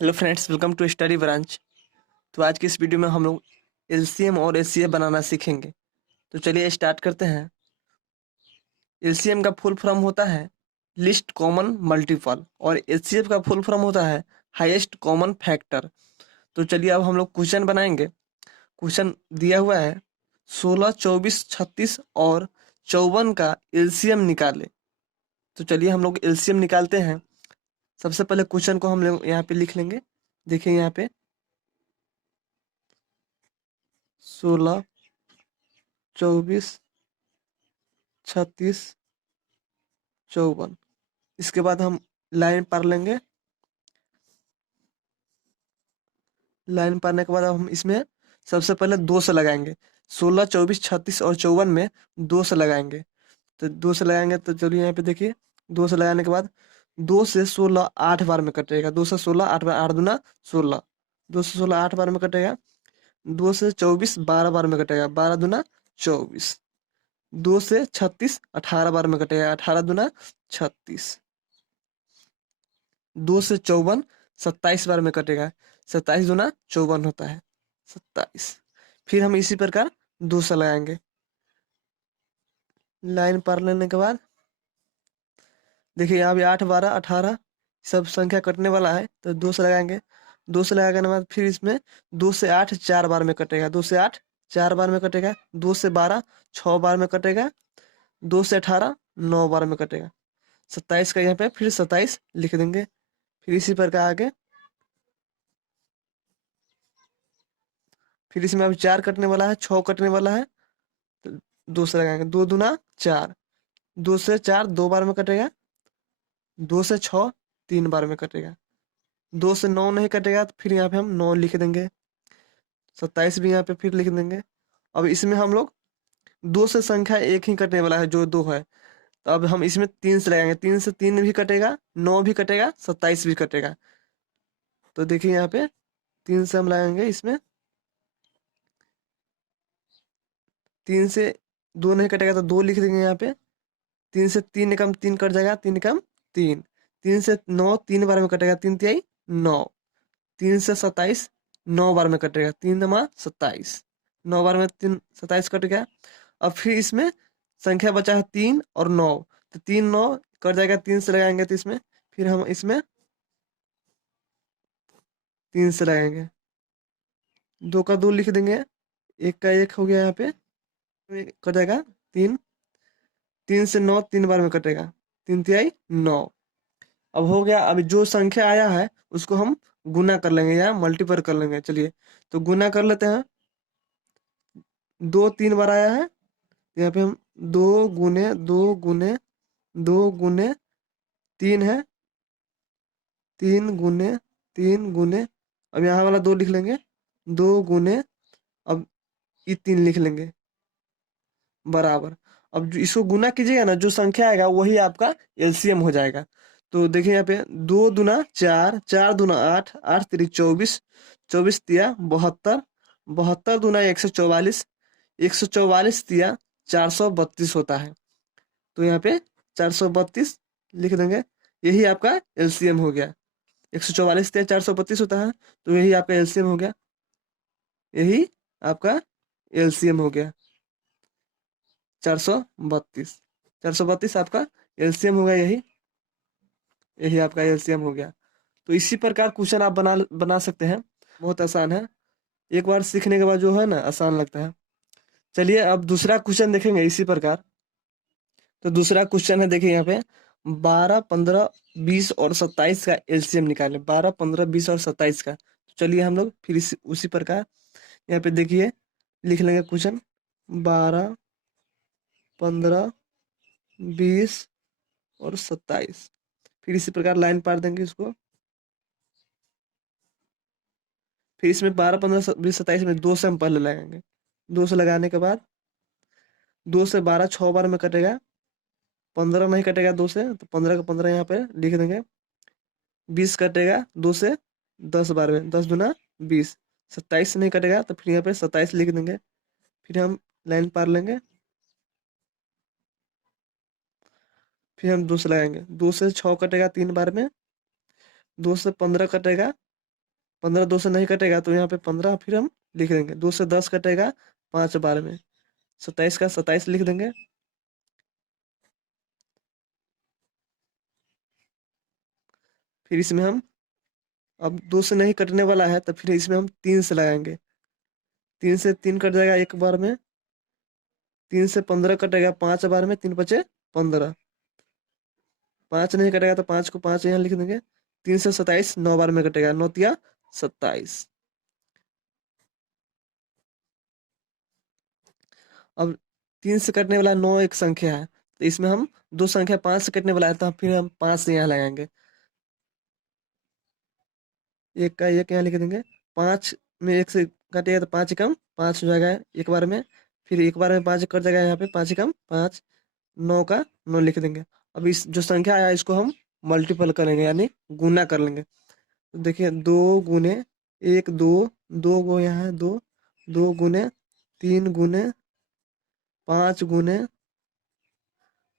Hello friends, welcome to Study Branch. तो आज की इस वीडियो में हम लोग एलसीएम और एचसीएफ बनाना सीखेंगे। तो चलिए स्टार्ट करते हैं। एलसीएम का फुल फॉर्म होता है लिस्ट कॉमन मल्टीपल और एचसीएफ का फुल फॉर्म होता है हाईएस्ट कॉमन फैक्टर। तो चलिए अब हम लोग क्वेश्चन बनाएंगे। क्वेश्चन दिया हुआ है 16, 24, 36 और 54 का एलसीएम निकाले। तो चलिए हम लोग एलसीएम निकालते हैं। सबसे पहले क्वेश्चन को हम लोग यहाँ पे लिख लेंगे। देखिए यहाँ पे 16, 24, 36, 54। इसके बाद हम लाइन पार लेंगे। लाइन पारने के बाद अब हम इसमें सबसे पहले दो से लगाएंगे। 16, 24, 36 और 54 में दो से लगाएंगे। तो दो से लगाएंगे तो चलिए यहाँ पे देखिए, दो से लगाने के बाद 2 से 16 8 बार में कटेगा। 2 से 16 8 बार, 8 दूना 16। 2 से 16 8 बार में कटेगा। 2 से 24 12 बार में कटेगा। 12 दूना 24। 2 से 36 18 बार में कटेगा। 18 दूना 36। 2 से 54 27 बार में कटेगा। 27 दूना 54 होता है 27। फिर हम इसी प्रकार दो से लगाएंगे। लाइन पार लेने के बाद देखिए यहाँ भी 8 12 18 सब संख्या कटने वाला है, तो दो से लगाएंगे। दो से लगाने के बाद फिर इसमें 2 से 8 4 बार में कटेगा। 2 से 8 4 बार में कटेगा। 2 से 12 6 बार में कटेगा। 2 से 18 9 बार में कटेगा। 27 का यहाँ पे फिर 27 लिख देंगे। फिर इसी प्रकार आगे फिर इसमें अभी 4 कटने वाला है, 6 कटने वाला है, तो 2 से लगाएंगे। 2 दूना 4। 2 से 4 2 बार में कटेगा। 2 से 6 3 बार में कटेगा। 2 से 9 नहीं कटेगा, तो फिर यहाँ पे हम 9 लिख देंगे। 27 भी यहाँ पे फिर लिख देंगे। अब इसमें हम लोग दो से संख्या एक ही कटने वाला है जो 2 है, तो अब हम इसमें 3 से लगाएंगे। 3 से 3 भी कटेगा, 9 भी कटेगा, 27 भी कटेगा। तो देखिए यहाँ पे 3 से हम लगाएंगे। इसमें 3 से 2 नहीं कटेगा तो 2 लिख देंगे यहाँ पे। 3 से 3 एकम 3 कट जाएगा। 3 एकम 3। 3 से 9 3 बार में कटेगा। 3 तिहाई 9। 3 से 27 9 बार में कटेगा। 3 नमा 27। 9 बार में 27 कट गया। अब फिर इसमें संख्या बचा है 3 और 9, तो 3 9 कट जाएगा। 3 से लगाएंगे तो इसमें फिर हम इसमें 3 से लगाएंगे। 2 का 2 लिख देंगे। 1 का 1 हो गया यहाँ पे, कट जाएगा 3। 3 से 9 3 बार में कटेगा। 3 तिहाई 9। अब हो गया। अभी जो संख्या आया है उसको हम गुना कर लेंगे या मल्टीपल कर लेंगे। चलिए तो गुना कर लेते हैं। 2 3 बार आया है, तो यहाँ पे हम 2 गुने 2 गुने 2 गुने 3 है। 3 गुने 3 गुने, अब यहाँ वाला 2 लिख लेंगे। 2 गुने, अब ये 3 लिख लेंगे बराबर। अब जो इसको गुना कीजिएगा ना, जो संख्या आएगा वही आपका एलसीएम हो जाएगा। तो देखिए यहाँ पे 2 दूना 4, 4 दूना 8, 8 तिरी 24, 24 तिया 72, 72 दूना 144, 144 तिया 432 होता है। तो यहाँ पे 432 लिख देंगे। यही आपका एलसीएम हो गया। 144 तिया 432 होता है, तो यही आपका एलसीएम हो गया। यही आपका एलसीएम हो गया 432। 432 आपका एलसीएम हो गया। यही यही आपका एलसीएम हो गया। तो इसी प्रकार क्वेश्चन आप बना बना सकते हैं। बहुत आसान है, एक बार सीखने के बाद जो है ना आसान लगता है। चलिए अब दूसरा क्वेश्चन देखेंगे इसी प्रकार। तो दूसरा क्वेश्चन है, देखिए यहाँ पे 12 15 20 और 27 का एलसीएम निकालें। 12 15 20 और 27 का। तो चलिए हम लोग फिर उसी प्रकार यहाँ पे देखिए लिख लेंगे क्वेश्चन। 12 15 20 और 27, फिर इसी प्रकार लाइन पार देंगे इसको। फिर इसमें 12 15 20 27 में 2 से हम पहले लगाएंगे। 2 से लगाने के बाद 2 से 12 6 बार में कटेगा। 15 नहीं कटेगा 2 से, तो 15 का 15 यहाँ पे लिख देंगे। 20 कटेगा 2 से 10 बार में, 10 दूना 20। 27 से नहीं कटेगा, तो फिर यहाँ पे 27 लिख देंगे। फिर हम लाइन पार लेंगे। फिर हम 2 से लगाएंगे। 2 से 6 कटेगा 3 बार में। 2 से 15 कटेगा 15 2 से नहीं कटेगा तो यहाँ पे 15 फिर हम लिख देंगे। 2 से 10 कटेगा 5 बार में, 27 का 27 लिख देंगे। फिर इसमें हम, अब 2 से नहीं कटने वाला है तो फिर इसमें हम 3 से लगाएंगे। 3 से 3 कट जाएगा एक बार में। 3 से 15 कटेगा 5 बार में, 3 बचे 15। 5 नहीं कटेगा तो 5 को 5 यहाँ लिख देंगे। 3 से 27 9 बार में कटेगा, 9 तिया 27। अब 3 से कटने वाला 9 एक संख्या है, तो इसमें हम दो संख्या 5 से कटने वाला है तो फिर हम 5 से यहाँ लगाएंगे। एक का एक यहाँ लिख देंगे। 5 में एक से कटेगा तो 5 कम 5 हो जाएगा एक बार में। फिर एक बार में 5 कट जाएगा, यहाँ पे 5 कम 5, 9 का 9 लिख देंगे। अब इस जो संख्या आया इसको हम मल्टीपल करेंगे यानी गुना कर लेंगे। तो देखिए 2 गुने 1 2, 2 गो यहाँ है 2, 2 गुने 3 गुने 5 गुने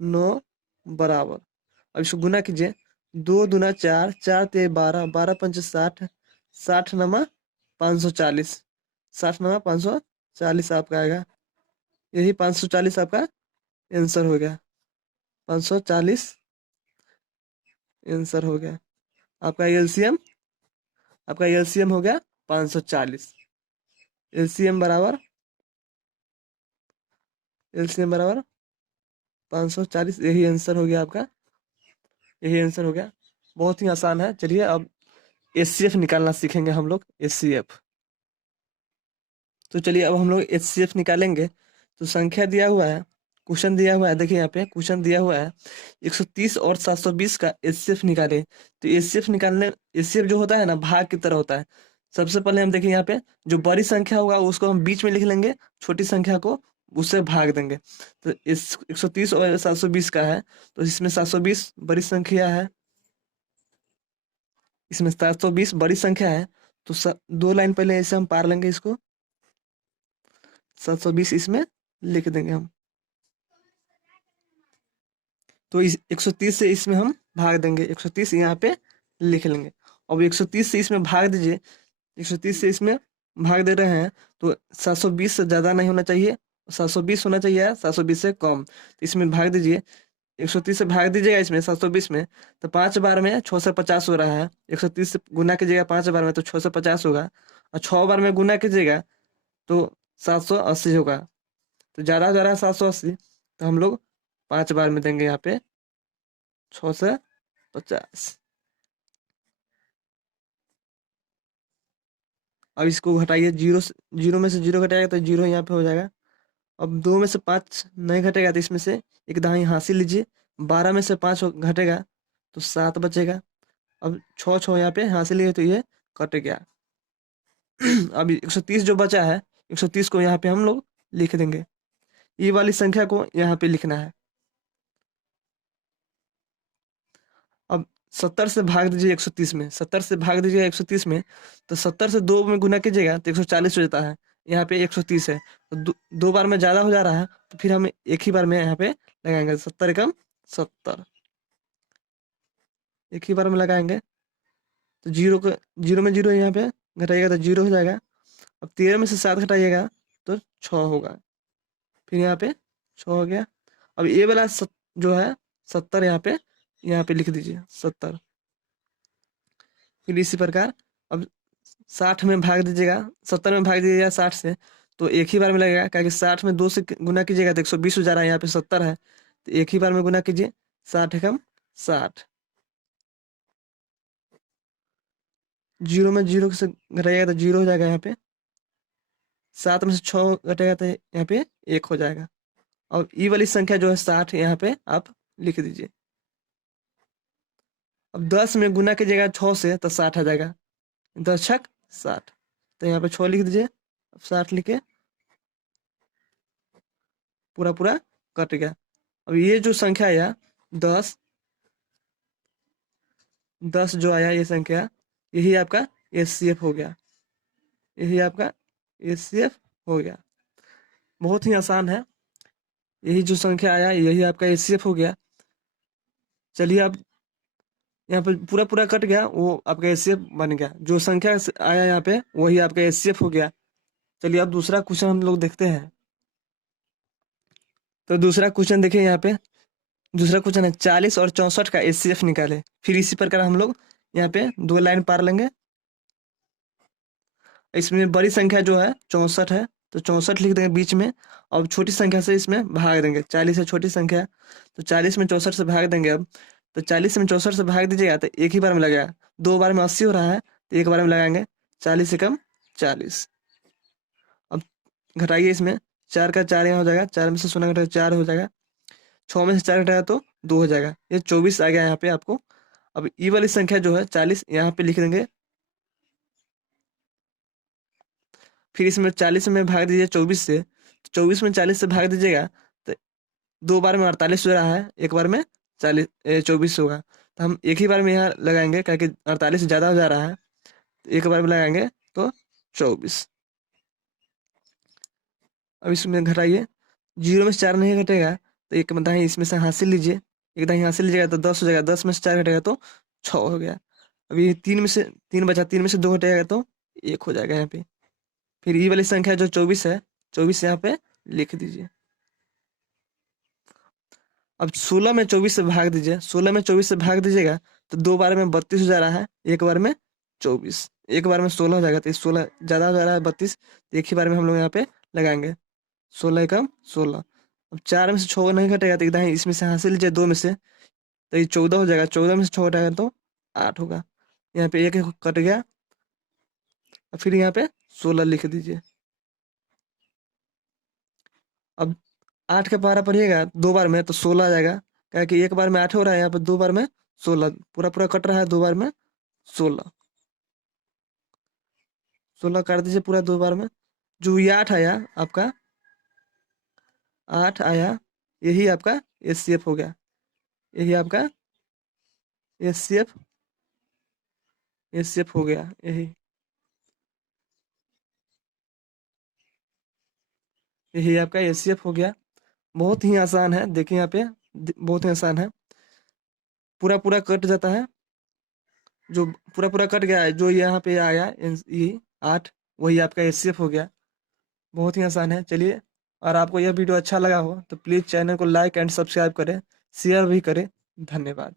9 बराबर। अब इसको गुना कीजिए। 2 दूना 4, 4 ते 12, 12 पंच 60, 60 नमा 540, 60 नमा 540 आपका आएगा। यही 540 आपका आंसर हो गया। 540 आंसर हो गया। आपका एलसीएम, आपका एलसीएम हो गया 540। एलसीएम बराबर, एलसीएम बराबर 540, यही आंसर हो गया आपका। यही आंसर हो गया। बहुत ही आसान है। चलिए अब एचसीएफ निकालना सीखेंगे हम लोग। एचसीएफ, तो चलिए अब हम लोग एचसीएफ निकालेंगे। तो संख्या दिया हुआ है, क्वेश्चन दिया हुआ है, देखिए यहाँ पे क्वेश्चन दिया हुआ है 130 और 720 का एचसीएफ निकाले। तो एचसीएफ निकालने, एचसीएफ जो होता है ना भाग की तरह होता है। सबसे पहले हम देखिए यहाँ पे जो बड़ी संख्या होगा उसको हम बीच में लिख लेंगे, छोटी संख्या को उससे भाग देंगे। तो इस 130 और 720 का है, तो इसमें 720 बड़ी संख्या है, इसमें 720 बड़ी संख्या है। तो दो लाइन पहले ऐसे हम पार लेंगे इसको, 720 इसमें लिख देंगे हम। तो इस 130 से इसमें हम भाग देंगे, 130 यहाँ पे लिख लेंगे। अब 130 से इसमें भाग दीजिए, 130 से इसमें भाग दे रहे हैं तो 720 से ज़्यादा नहीं होना चाहिए, 720 होना चाहिए, 720 से कम। तो इसमें भाग दीजिए, 130 से भाग दीजिएगा इसमें 720 में, तो 5 बार में 6 से 50 हो रहा है। 130 से गुना कीजिएगा 5 बार में तो 6 से 50 होगा, और 6 बार में गुना कीजिएगा तो 780 होगा। तो ज़्यादा जा रहा है 780, तो हम लोग 5 बार में देंगे यहाँ पे 6 से 50। अब इसको घटाइए, जीरो से, जीरो में से जीरो घटाएगा तो जीरो यहाँ पे हो जाएगा। अब 2 में से 5 नहीं घटेगा तो इसमें से एक दहाई हासिल लीजिए। 12 में से 5 घटेगा तो 7 बचेगा। अब 6 6 यहाँ पे हासिल लिए तो ये कट गया। अब 130 जो बचा है, 130 को यहाँ पे हम लोग लिख देंगे। ये वाली संख्या को यहाँ पे लिखना है। अब 70 से भाग दीजिए 130 में, 70 से भाग दीजिएगा 130 में, तो 70 से 2 में गुना कीजिएगा तो 140 हो जाता है। यहाँ पे 130 है तो दो बार में ज़्यादा हो जा रहा है, तो फिर हम एक ही बार में यहाँ पे लगाएंगे। 70 एकम 70, एक ही बार में लगाएंगे। तो जीरो को, जीरो में जीरो यहाँ पे घटाइएगा तो जीरो हो जाएगा। अब 13 में से 7 घटाइएगा तो 6 होगा, फिर यहाँ पे 6 हो गया। अब ये वाला जो है 70 यहाँ पे लिख दीजिए 70। फिर इसी प्रकार अब 60 में भाग दीजिएगा, 70 में भाग दीजिएगा 60 से, तो एक ही बार में लगेगा, क्योंकि 60 में 2 से गुना कीजिएगा तो 120 हो जा रहा है, यहाँ पे 70 है तो एक ही बार में गुना कीजिए। 60 एकम 60, जीरो में जीरो से घटाइएगा तो जीरो हो जाएगा यहाँ पे। 7 में से 6 घटेगा तो यहाँ पे 1 हो जाएगा। और ये वाली संख्या जो है 60 यहाँ पे आप लिख दीजिए। अब 10 में गुना कीजिएगा 6 से तो 60 आ जाएगा, 10 छक 60, तो यहाँ पे 6 लिख दीजिए। अब 60 लिखे, पूरा पूरा कट गया। अब ये जो संख्या आया 10, 10 जो आया ये संख्या, यही आपका एचसीएफ हो गया। यही आपका एचसीएफ हो गया। बहुत ही आसान है। यही जो संख्या आया यही आपका एचसीएफ हो गया। चलिए अब यहाँ पे पूरा पूरा कट गया, वो आपका एचसीएफ बन गया। जो संख्या आया यहाँ पे वही आपका एचसीएफ हो गया। चलिए अब दूसरा क्वेश्चन हम लोग देखते हैं। तो दूसरा क्वेश्चन देखिए यहाँ पे। दूसरा क्वेश्चन है 40 और 64 का एचसीएफ निकाले। फिर इसी प्रकार हम लोग यहाँ पे 2 लाइन पार लेंगे। इसमें बड़ी संख्या जो है 64 है, तो 64 लिख देंगे बीच में। अब छोटी संख्या से इसमें भाग देंगे। 40 है छोटी संख्या, तो 40 में 64 से भाग देंगे। अब तो 40 में 64 से भाग दीजिएगा तो एक ही बार में लगेगा। 2 बार में 80 हो रहा है, तो एक बार में लगाएंगे। 40 से कम 40। अब घटाइए इसमें। 4 का 4 यहाँ हो जाएगा, 4 में से 0 घटाएगा 4 हो जाएगा। 6 में से 4 घटाएगा तो 2 हो जाएगा। ये 24 आ गया यहाँ पे आपको। अब ई वाली संख्या जो है 40 यहाँ पे लिख देंगे। फिर इसमें 40 में भाग दीजिए 24 से। 24 में 40 से भाग दीजिएगा तो 2 बार में 48 हो रहा है, एक बार में 24 होगा। तो हम एक ही बार में यहाँ लगाएंगे, क्योंकि 48 ज़्यादा हो जा रहा है। तो एक बार में लगाएंगे तो 24। अब इसमें घटाइए। 0 में से 4 नहीं घटेगा, तो एक दाएं इसमें से हासिल लीजिए। एक दाएं हासिल लीजिएगा तो 10 हो जाएगा। 10 में से 4 घटेगा तो 6 हो गया। अभी 3 में से 3 बचा, 3 में से 2 घटेगा तो 1 हो जाएगा यहाँ पे। फिर ये वाली संख्या जो 24 है, 24 यहाँ पे लिख दीजिए। अब 16 में 24 से भाग दीजिए। 16 में 24 से भाग दीजिएगा तो 2 बार में 32 हो जा रहा है, एक बार में 24। एक बार में 16 हो जाएगा, तो 16 ज़्यादा हो जा रहा है 32, तो एक ही बार में हम लोग यहाँ पे लगाएंगे। 16 कम 16। अब 4 में से 6 नहीं घटेगा, तो इधर इसमें से हासिल लीजिए 2 में से, तो ये 14 हो जाएगा। 14 में से 6 घटाएगा तो 8 होगा। यहाँ पे एक कट गया। और फिर यहाँ पे 16 लिख दीजिए। अब 8 के पारा पढ़िएगा 2 बार में तो 16 आ जाएगा, क्या कि एक बार में 8 हो रहा है, यहाँ पे 2 बार में 16 पूरा पूरा कट रहा है। 2 बार में 16, 16 काट दीजिए पूरा 2 बार में। जो ये 8 आया आपका, 8 आया, यही आपका एचसीएफ हो गया। यही आपका एचसीएफ एचसीएफ हो गया। यही यही आपका एचसीएफ हो गया। बहुत ही आसान है, देखिए यहाँ पे बहुत ही आसान है। पूरा पूरा कट जाता है। जो पूरा पूरा कट गया है, जो यहाँ पे आया ये 8, वही आपका एचसीएफ हो गया। बहुत ही आसान है। चलिए, और आपको यह वीडियो अच्छा लगा हो तो प्लीज़ चैनल को लाइक एंड सब्सक्राइब करें, शेयर भी करें। धन्यवाद।